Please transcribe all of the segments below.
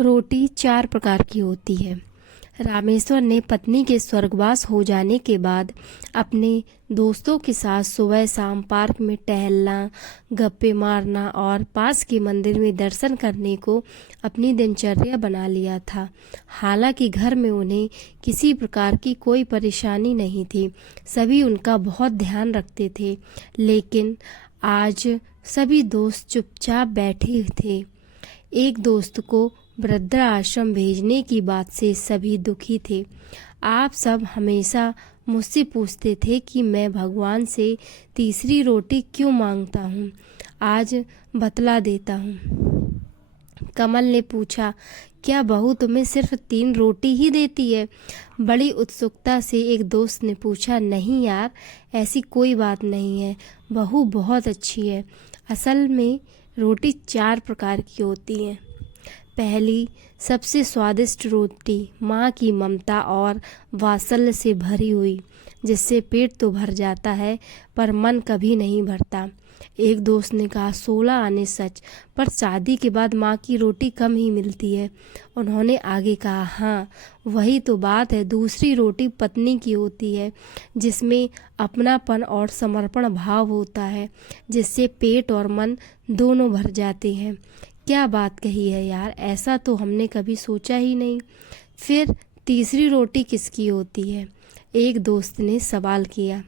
रोटी 4 प्रकार की होती है। रामेश्वर ने पत्नी के स्वर्गवास हो जाने के बाद अपने दोस्तों के साथ सुबह शाम पार्क में टहलना, गप्पे मारना और पास के मंदिर में दर्शन करने को अपनी दिनचर्या बना लिया था। हालांकि घर में उन्हें किसी प्रकार की कोई परेशानी नहीं थी, सभी उनका बहुत ध्यान रखते थे। लेकिन आज सभी दोस्त चुपचाप बैठे थे। एक दोस्त को वृद्धाश्रम भेजने की बात से सभी दुखी थे। आप सब हमेशा मुझसे पूछते थे कि मैं भगवान से तीसरी रोटी क्यों मांगता हूँ। आज बतला देता हूँ। कमल ने पूछा, क्या बहू तुम्हें सिर्फ 3 रोटी ही देती है? बड़ी उत्सुकता से एक दोस्त ने पूछा, नहीं यार, ऐसी कोई बात नहीं है, बहू बहुत अच्छी है। असल में रोटी 4 प्रकार की होती हैं। पहली सबसे स्वादिष्ट रोटी माँ की ममता और वात्सल्य से भरी हुई, जिससे पेट तो भर जाता है पर मन कभी नहीं भरता। एक दोस्त ने कहा, 16 आने सच, पर शादी के बाद माँ की रोटी कम ही मिलती है। उन्होंने आगे कहा, हाँ वही तो बात है। दूसरी रोटी पत्नी की होती है, जिसमें अपनापन और समर्पण भाव होता है, जिससे पेट और मन दोनों भर जाते हैं। क्या बात कही है यार, ऐसा तो हमने कभी सोचा ही नहीं। फिर तीसरी रोटी किसकी होती है? एक दोस्त ने सवाल किया।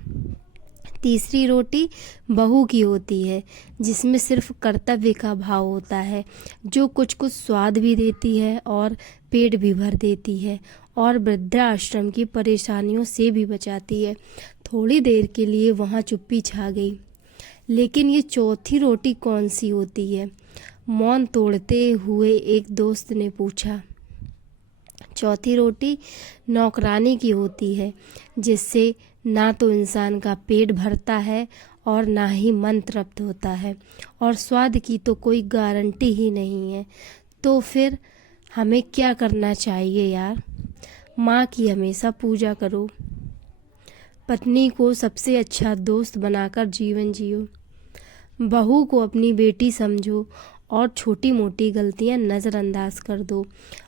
तीसरी रोटी बहू की होती है, जिसमें सिर्फ कर्तव्य का भाव होता है, जो कुछ कुछ स्वाद भी देती है और पेट भी भर देती है और वृद्धाश्रम की परेशानियों से भी बचाती है। थोड़ी देर के लिए वहाँ चुप्पी छा गई। लेकिन ये चौथी रोटी कौन सी होती है? मौन तोड़ते हुए एक दोस्त ने पूछा। चौथी रोटी नौकरानी की होती है, जिससे ना तो इंसान का पेट भरता है और ना ही मन तृप्त होता है, और स्वाद की तो कोई गारंटी ही नहीं है। तो फिर हमें क्या करना चाहिए यार? माँ की हमेशा पूजा करो, पत्नी को सबसे अच्छा दोस्त बनाकर जीवन जियो, बहू को अपनी बेटी समझो और छोटी मोटी गलतियां नज़रअंदाज कर दो।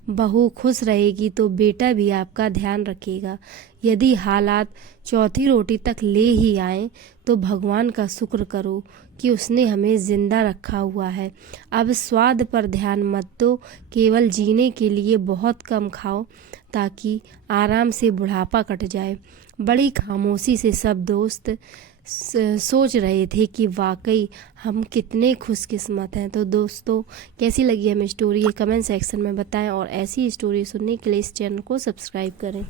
बहू खुश रहेगी तो बेटा भी आपका ध्यान रखेगा। यदि हालात चौथी रोटी तक ले ही आए तो भगवान का शुक्र करो कि उसने हमें जिंदा रखा हुआ है। अब स्वाद पर ध्यान मत दो, केवल जीने के लिए बहुत कम खाओ ताकि आराम से बुढ़ापा कट जाए। बड़ी खामोशी से सब दोस्त सोच रहे थे कि वाकई हम कितने खुशकिस्मत हैं। तो दोस्तों, कैसी लगी हमें स्टोरी ये कमेंट सेक्शन में बताएं और ऐसी स्टोरी सुनने के लिए इस चैनल को सब्सक्राइब करें।